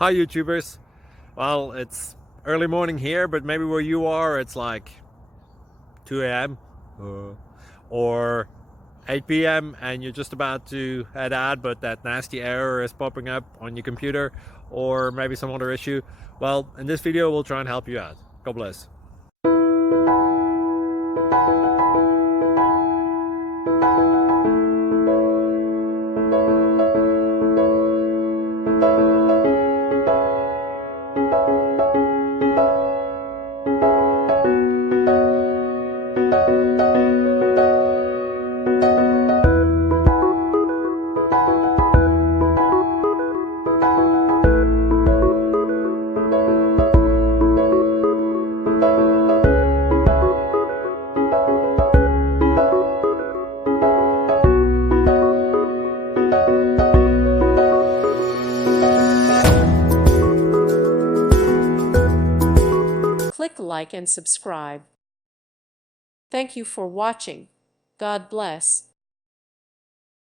Hi YouTubers. Well, it's early morning here, but maybe where you are it's like 2 a.m. Or 8 p.m. and you're just about to head out, but that nasty error is popping up on your computer, or maybe some other issue. Well, in this video we'll try and help you out. God bless. Click like and subscribe. Thank you for watching. God bless.